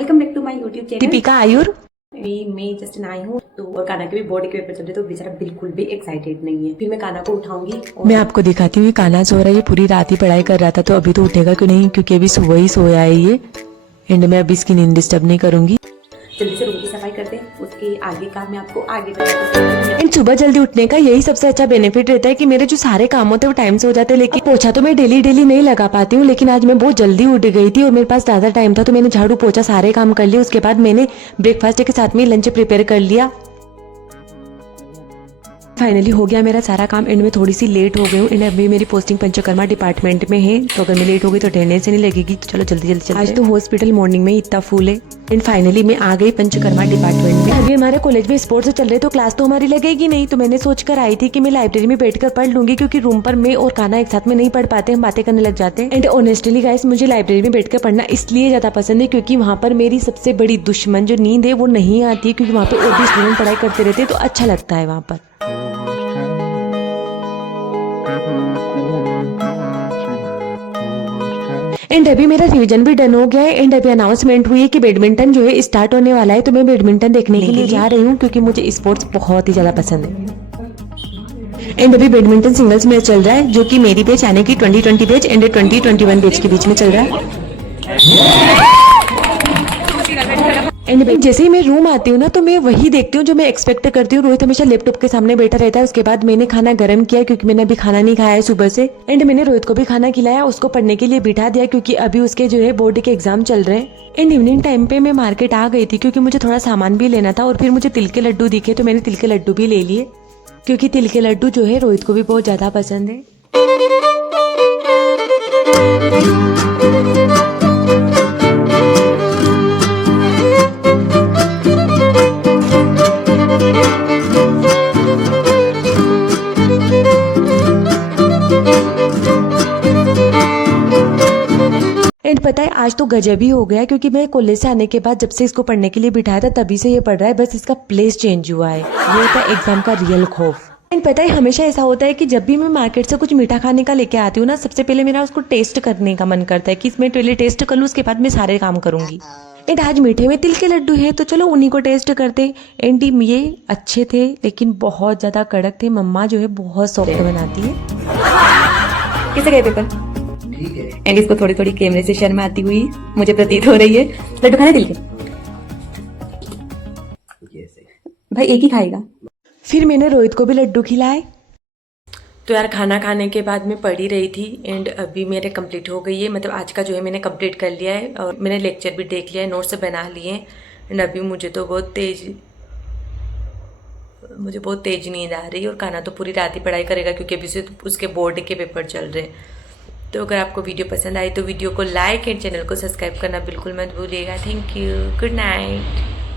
Welcome back to my YouTube channel Deepika Ayur. मैं just आई हूँ तो और काना के भी बोर्ड के पेपर चल रहे तो बेचारा बिल्कुल भी एक्साइटेड नहीं है। फिर मैं काना को उठाऊंगी और मैं आपको दिखाती हूँ ये काना सो रहा है। ये पूरी रात ही पढ़ाई कर रहा था तो अभी तो उठेगा क्यों नहीं, क्योंकि अभी सुबह ही सोया है ये। एंड मैं अभी इसकी नींद डिस्टर्ब नहीं करूंगी। जल्दी से रूम की सफाई करते हैं, उसके आगे का मैं आपको आगे बताती हूँ। एंड सुबह जल्दी उठने का यही सबसे अच्छा बेनिफिट रहता है कि मेरे जो सारे काम होते हैं वो टाइम से हो जाते हैं। लेकिन पोछा तो मैं डेली नहीं लगा पाती हूँ, लेकिन आज मैं बहुत जल्दी उठ गई थी और मेरे पास ज्यादा टाइम था तो मैंने झाड़ू पोछा सारे काम कर लिए। उसके बाद मैंने ब्रेकफास्ट के साथ में लंच प्रिपेयर कर लिया। फाइनली हो गया मेरा सारा काम। एंड में थोड़ी सी लेट हो गई हूँ। एंड अभी मेरी पोस्टिंग पंचकर्मा डिपार्टमेंट में है तो अगर मैं लेट हो गई तो अटेंडेंस नहीं लगेगी। तो चलो जल्दी चलते। आज तो हॉस्पिटल मॉर्निंग में इतना फुल है। एंड फाइनली मैं आ गई पंचकर्मा डिपार्टमेंट में। अभी हमारे कॉलेज में स्पोर्ट्स चल रहे तो क्लास तो हमारी लगेगी नहीं, तो मैंने सोच कर आई थी कि मैं लाइब्रेरी में बैठकर पढ़ लूंगी, क्योंकि रूम पर मैं और काना एक साथ में नहीं पढ़ पाते, हम बातें करने लग जाते हैं। एंड ऑनेस्टली गाइस मुझे लाइब्रेरी में बैठकर पढ़ना इसलिए ज्यादा पसंद है क्योंकि वहाँ पर मेरी सबसे बड़ी दुश्मन जो नींद है वो नहीं आती, क्योंकि वहाँ पे और भी स्टूडेंट पढ़ाई करते रहते हैं तो अच्छा लगता है वहाँ पर। एंड अभी मेरा रिवीजन भी डन हो गया है। एंड अभी अनाउंसमेंट हुई है कि बैडमिंटन जो है स्टार्ट होने वाला है, तो मैं बैडमिंटन देखने के लिए जा रही हूँ क्योंकि मुझे स्पोर्ट्स बहुत ही ज्यादा पसंद है। एंड अभी बैडमिंटन सिंगल्स मैच चल रहा है जो कि मेरी बैच यानी कि 2020 बैच एंड 2021 बैच के बीच में चल रहा है। एंड जैसे ही मैं रूम आती हूँ ना तो मैं वही देखती हूँ जो मैं एक्सपेक्ट करती हूँ। रोहित हमेशा लैपटॉप के सामने बैठा रहता है। उसके बाद मैंने खाना गर्म किया क्योंकि मैंने अभी खाना नहीं खाया है सुबह से। एंड मैंने रोहित को भी खाना खिलाया, उसको पढ़ने के लिए बिठा दिया क्योंकि अभी उसके जो है बोर्ड के एग्जाम चल रहे हैं। एंड इवनिंग टाइम पे मैं मार्केट आ गई थी क्योंकि मुझे थोड़ा सामान भी लेना था और फिर मुझे तिल के लड्डू दिखे तो मैंने तिल के लड्डू भी ले लिए, क्योंकि तिल के लड्डू जो है रोहित को भी बहुत ज्यादा पसंद है। एंड पता है आज तो गजब ही हो गया क्योंकि मैं कॉलेज से आने के बाद जब से इसको पढ़ने के लिए बिठाया था तभी से ये पढ़ रहा है, बस इसका प्लेस चेंज हुआ है। ये था एग्जाम का रियल खौफ। एंड पता है हमेशा ऐसा होता है कि जब भी मैं मार्केट से कुछ मीठा खाने का लेके आती हूँ ना, सबसे पहले मेरा उसको टेस्ट करने का मन करता है कि इसमें पहले टेस्ट कर लूँ उसके बाद मैं सारे काम करूंगी। एंड आज मीठे में तिल के लड्डू है तो चलो उन्हीं को टेस्ट करते। एंड ये अच्छे थे लेकिन बहुत ज्यादा कड़क थे। मम्मा जो है बहुत सॉफ्ट बनाती है। कैसे गए पेपर? एंड इसको थोड़ी थोड़ी कैमरे से शर्म आती हुई मुझे प्रतीत हो रही है। लड्डू खाने दिल के भाई एक ही खाएगा। फिर मैंने रोहित को भी लड्डू खिलाए। तो यार खाना खाने के बाद मैं पढ़ ही रही थी एंड अभी मेरे कंप्लीट हो गई है, मतलब आज का जो है मैंने कंप्लीट कर लिया है और मैंने लेक्चर भी देख लिया है, नोट्स बना लिए हैं। एंड अभी मुझे बहुत तेज नींद आ रही है और खाना तो पूरी रात ही पढ़ाई करेगा क्योंकि अभी से उसके बोर्ड के पेपर चल रहे हैं। तो अगर आपको वीडियो पसंद आई तो वीडियो को लाइक एंड चैनल को सब्सक्राइब करना बिल्कुल मत भूलिएगा। Thank you, good night.